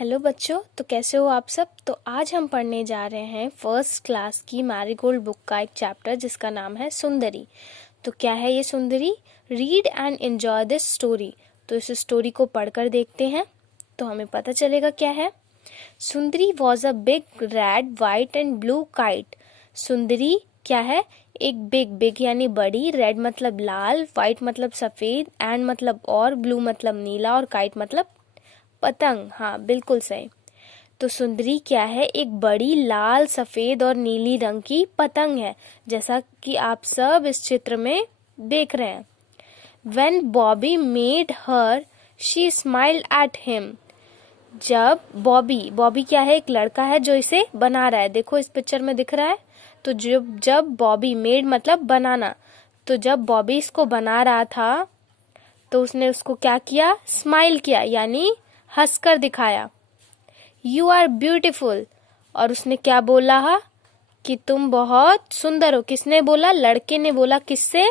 Hello बच्चों, तो कैसे हो आप सब। तो आज हम पढ़ने जा रहे हैं फर्स्ट क्लास की मैरीगोल्ड बुक का एक चैप्टर जिसका नाम है सुंदरी। तो क्या है ये सुंदरी? Read and enjoy this story. तो इस स्टोरी को पढ़कर देखते हैं तो हमें पता चलेगा क्या है। सुंदरी was a big red white and blue kite. सुंदरी क्या है? एक बिग यानी बड़ी, रेड मतलब लाल, वाइट मतलब सफेद, एंड मतलब और, ब्लू मतलब नीला और काइट मतलब पतंग। हाँ, बिल्कुल सही। तो सुंदरी क्या है? एक बड़ी लाल, सफेद और नीली रंग की पतंग है, जैसा कि आप सब इस चित्र में देख रहे हैं। When Bobby made her, she smiled at him. जब बॉबी क्या है? एक लड़का है जो इसे बना रहा है। देखो इस पिक्चर में दिख रहा है। तो जब बॉबी मेड मतलब बनाना, तो जब बॉबी इसको बना रहा था तो उसने उसको क्या किया? स्माइल किया, यानी हंसकर दिखाया। You are beautiful. और उसने क्या बोला? कि तुम बहुत सुंदर हो। किसने बोला? लड़के ने बोला। किससे?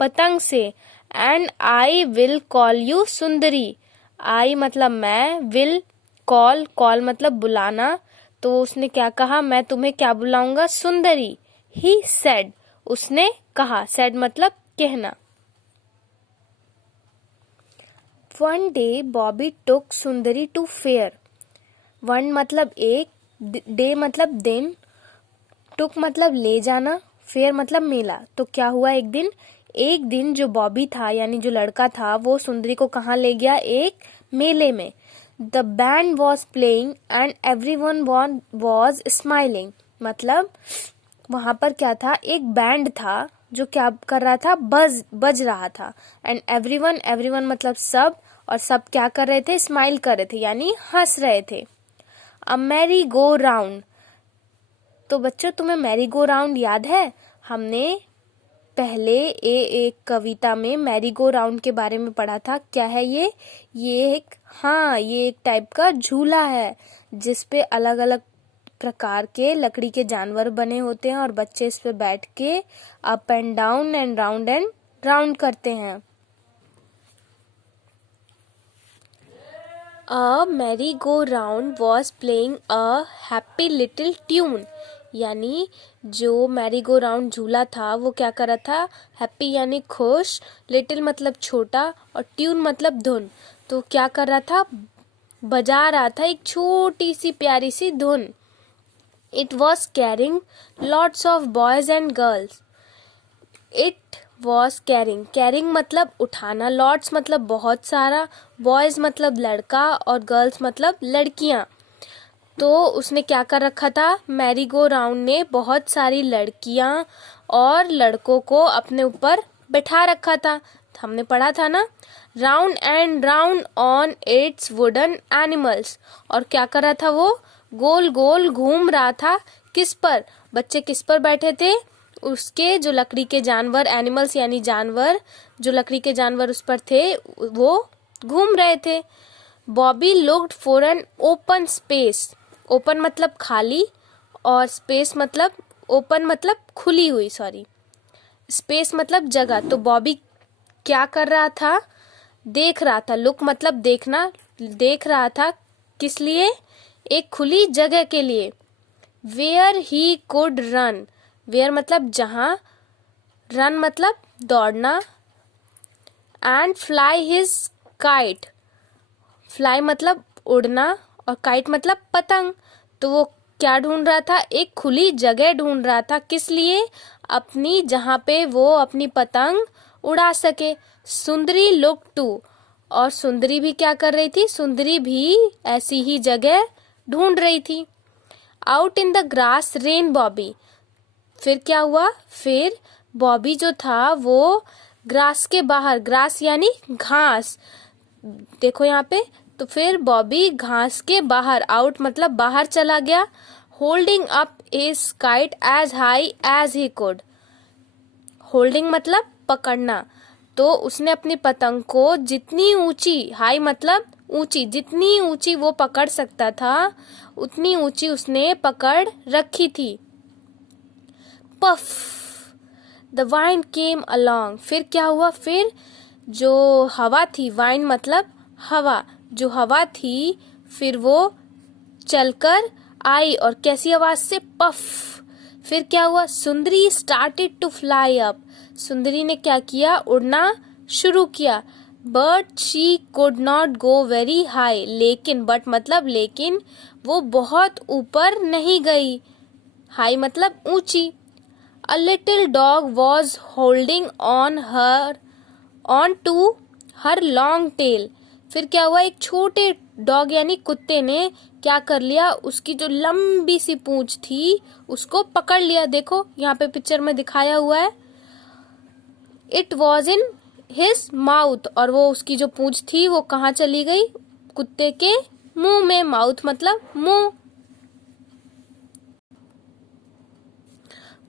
पतंग से। And I will call you सुंदरी। आई मतलब मैं, विल कॉल मतलब बुलाना। तो उसने क्या कहा? मैं तुम्हें क्या बुलाऊंगा? सुंदरी। ही सेड, उसने कहा। सेड मतलब कहना। One day Bobby took Sundari to fair. One मतलब एक, डे मतलब दिन, टुक मतलब ले जाना, फेयर मतलब मेला। तो क्या हुआ? एक दिन जो बॉबी था यानी जो लड़का था वो सुंदरी को कहाँ ले गया? एक मेले में। The band was playing and everyone was smiling. मतलब वहां पर क्या था? एक बैंड था जो क्या कर रहा था? बज रहा था। एंड एवरीवन मतलब सब, और सब क्या कर रहे थे? स्माइल कर रहे थे, यानी हंस रहे थे। अ मैरी गो राउंड। तो बच्चों, तुम्हें मैरी गो राउंड याद है? हमने पहले एक कविता में मैरी गो राउंड के बारे में पढ़ा था। क्या है ये? ये एक टाइप का झूला है जिसपे अलग अलग प्रकार के लकड़ी के जानवर बने होते हैं और बच्चे इस पे बैठ के up and down and round करते हैं। A merry-go-round was playing a happy little tune. यानी जो मैरी गो राउंड झूला था वो क्या कर रहा था? हैप्पी यानी खुश, लिटिल मतलब छोटा और ट्यून मतलब धुन। तो क्या कर रहा था? बजा रहा था एक छोटी सी प्यारी सी धुन। It was carrying lots of boys and girls. It was carrying मतलब उठाना, लॉट्स मतलब बहुत सारा, बॉयज मतलब लड़का और गर्ल्स मतलब लड़कियां। तो उसने क्या कर रखा था? मैरी गो राउंड ने बहुत सारी लड़कियां और लड़कों को अपने ऊपर बैठा रखा था। हमने पढ़ा था ना, round and round on it's wooden animals. और क्या कर रहा था? वो गोल गोल घूम रहा था। किस पर? बच्चे किस पर बैठे थे? उसके जो लकड़ी के जानवर, एनिमल्स यानी जानवर, जो लकड़ी के जानवर उस पर थे वो घूम रहे थे। Bobby looked for an open space. Open मतलब खाली और स्पेस मतलब ओपन मतलब खुली हुई, स्पेस मतलब जगह। तो बॉबी क्या कर रहा था? देख रहा था। लुक मतलब देखना, देख रहा था। किस लिए? एक खुली जगह के लिए। Where he could run. Where मतलब जहां, रन मतलब दौड़ना, and fly his kite. Fly मतलब उड़ना और काइट मतलब पतंग। तो वो क्या ढूंढ रहा था? एक खुली जगह ढूंढ रहा था। किस लिए? अपनी, जहां पे वो अपनी पतंग उड़ा सके। सुंदरी लुक टू। और सुंदरी भी क्या कर रही थी? सुंदरी भी ऐसी ही जगह ढूंढ रही थी। Out in the grass rain Bobby. फिर क्या हुआ? फिर बॉबी जो था वो ग्रास के बाहर, ग्रास यानी घास, देखो यहाँ पे। तो फिर बॉबी घास के बाहर, आउट मतलब बाहर चला गया। Holding up his kite as high as he could. Holding मतलब पकड़ना। तो उसने अपनी पतंग को जितनी ऊंची, हाई मतलब ऊंची, जितनी ऊंची वो पकड़ सकता था उतनी ऊंची उसने पकड़ रखी थी। Puff the wind came along. फिर क्या हुआ? फिर जो हवा थी, वाइंड मतलब हवा, जो हवा थी फिर वो चलकर आई और कैसी आवाज से, पफ। फिर क्या हुआ, सुंदरी स्टार्टेड टू फ्लाई अप, सुंदरी ने क्या किया, उड़ना शुरू किया। But she could not go very high, लेकिन, बट मतलब लेकिन, वो बहुत ऊपर नहीं गई। हाई मतलब ऊंची। A little dog was holding on to her long tail. फिर क्या हुआ, एक छोटे डॉग यानी कुत्ते ने क्या कर लिया, उसकी जो लंबी सी पूंछ थी उसको पकड़ लिया। देखो यहाँ पे पिक्चर में दिखाया हुआ है, it was in his mouth, और वो उसकी जो पूंछ थी वो कहाँ चली गई, कुत्ते के मुंह में। माउथ मतलब मुंह।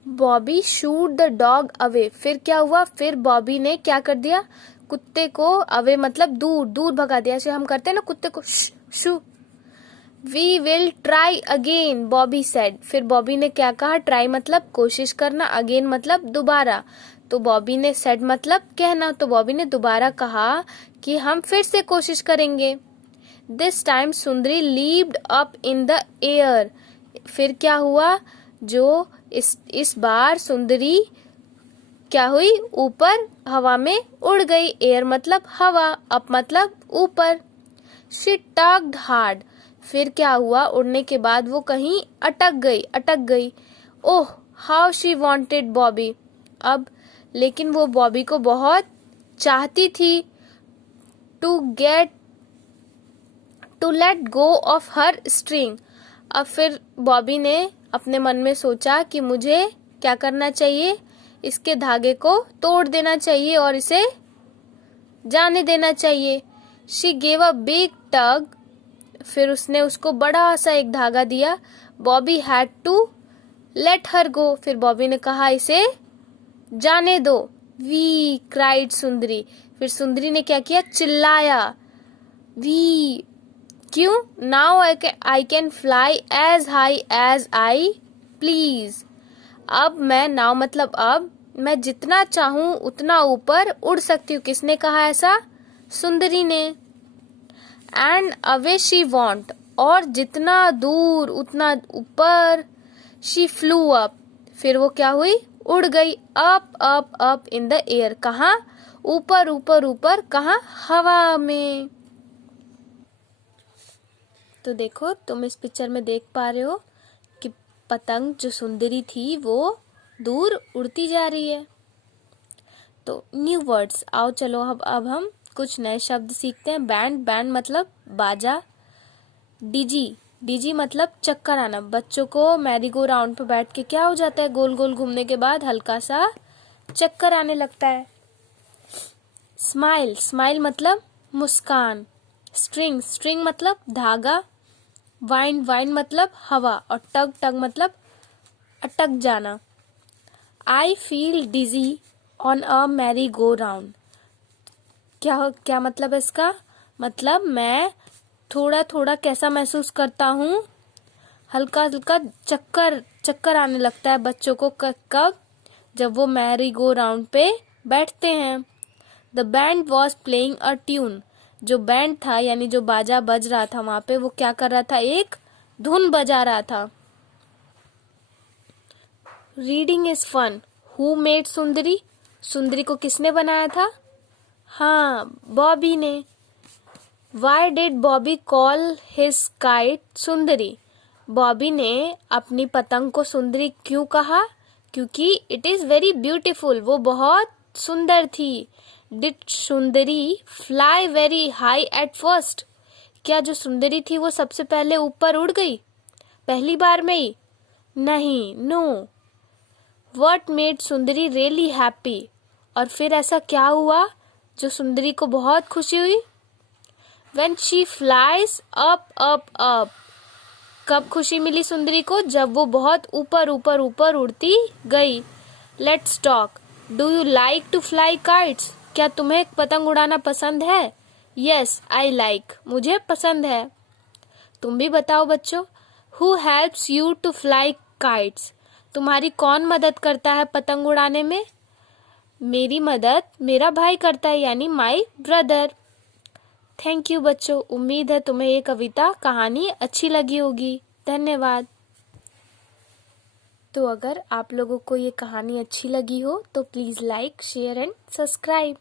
Bobby shoot the dog away. फिर क्या हुआ, फिर बॉबी ने क्या कर दिया, कुत्ते को, अवे मतलब दूर, दूर भगा दिया। ऐसे हम करते हैं ना कुत्ते को, shoo. We will try again, Bobby said. फिर बॉबी ने क्या कहा, ट्राई मतलब कोशिश करना, अगेन मतलब दोबारा। तो बॉबी ने सेड मतलब कहना, तो बॉबी ने दोबारा कहा कि हम फिर से कोशिश करेंगे। This time Sundari leaped up in the air. फिर क्या हुआ, जो इस बार सुंदरी क्या हुई, ऊपर हवा में उड़ गई। एयर मतलब हवा, अप मतलब ऊपर। She tugged hard. फिर क्या हुआ, उड़ने के बाद वो कहीं अटक गई। Oh how she wanted Bobby. अब लेकिन वो बॉबी को बहुत चाहती थी, to let go of her string. अब फिर बॉबी ने अपने मन में सोचा कि मुझे क्या करना चाहिए, इसके धागे को तोड़ देना चाहिए और इसे जाने देना चाहिए। She gave a big tug. फिर उसने उसको बड़ा सा एक धागा दिया। Bobby had to let her go. फिर बॉबी ने कहा इसे जाने दो। वी क्राइड सुंदरी। फिर सुंदरी ने क्या किया, चिल्लाया। वी, क्यों, now I can fly as high as I please. अब मैं, नाउ मतलब अब, मैं जितना चाहूं उतना ऊपर उड़ सकती हूँ। किसने कहा ऐसा, सुंदरी ने। एंड अवे शी वॉन्ट, और जितना दूर उतना ऊपर। She flu up. फिर वो क्या हुई, उड़ गई। Up up up in the air, कहाँ, ऊपर ऊपर ऊपर, कहाँ, हवा में। तो देखो तुम इस पिक्चर में देख पा रहे हो कि पतंग जो सुंदरी थी वो दूर उड़ती जा रही है। तो न्यू वर्ड्स, आओ चलो अब हम कुछ नए शब्द सीखते हैं। बैंड, बैंड मतलब बाजा। डीजी, डीजी मतलब चक्कर आना। बच्चों को मैरी गो राउंड पे बैठ के क्या हो जाता है, गोल गोल घूमने के बाद हल्का सा चक्कर आने लगता है। स्माइल, स्माइल मतलब मुस्कान। स्ट्रिंग, स्ट्रिंग मतलब धागा। वाइंड, वाइंड मतलब हवा, और टग, टग मतलब अटक जाना। I feel dizzy on a merry go round. क्या क्या मतलब है इसका, मतलब मैं थोड़ा थोड़ा कैसा महसूस करता हूँ, हल्का हल्का चक्कर चक्कर आने लगता है बच्चों को। कब, जब वो मैरी गो राउंड पे बैठते हैं। The band was playing a tune. जो बैंड था यानी जो बाजा बज रहा था वहां पे, वो क्या कर रहा था, एक धुन बजा रहा था। Reading is fun. Who made Sundari. Sundari को किसने बनाया था, हाँ, बॉबी ने। Why did Bobby call his kite Sundari. Bobby ने अपनी पतंग को सुंदरी क्यों कहा, क्योंकि इट इज वेरी ब्यूटीफुल, वो बहुत सुंदर थी। Did Sundari fly very high at first. क्या जो सुंदरी थी वो सबसे पहले ऊपर उड़ गई पहली बार में ही, नहीं, no. What made Sundari really happy. और फिर ऐसा क्या हुआ जो सुंदरी को बहुत खुशी हुई। When she flies up up up। कब खुशी मिली सुंदरी को, जब वो बहुत ऊपर ऊपर ऊपर उड़ती गई। Let's talk। Do you like to fly kites। क्या तुम्हें पतंग उड़ाना पसंद है। Yes, I like। मुझे पसंद है। तुम भी बताओ बच्चों। Who helps you to fly kites। तुम्हारी कौन मदद करता है पतंग उड़ाने में। मेरी मदद मेरा भाई करता है, यानी माई ब्रदर। थैंक यू बच्चों, उम्मीद है तुम्हें ये कविता कहानी अच्छी लगी होगी। धन्यवाद। तो अगर आप लोगों को ये कहानी अच्छी लगी हो तो please like, share and subscribe.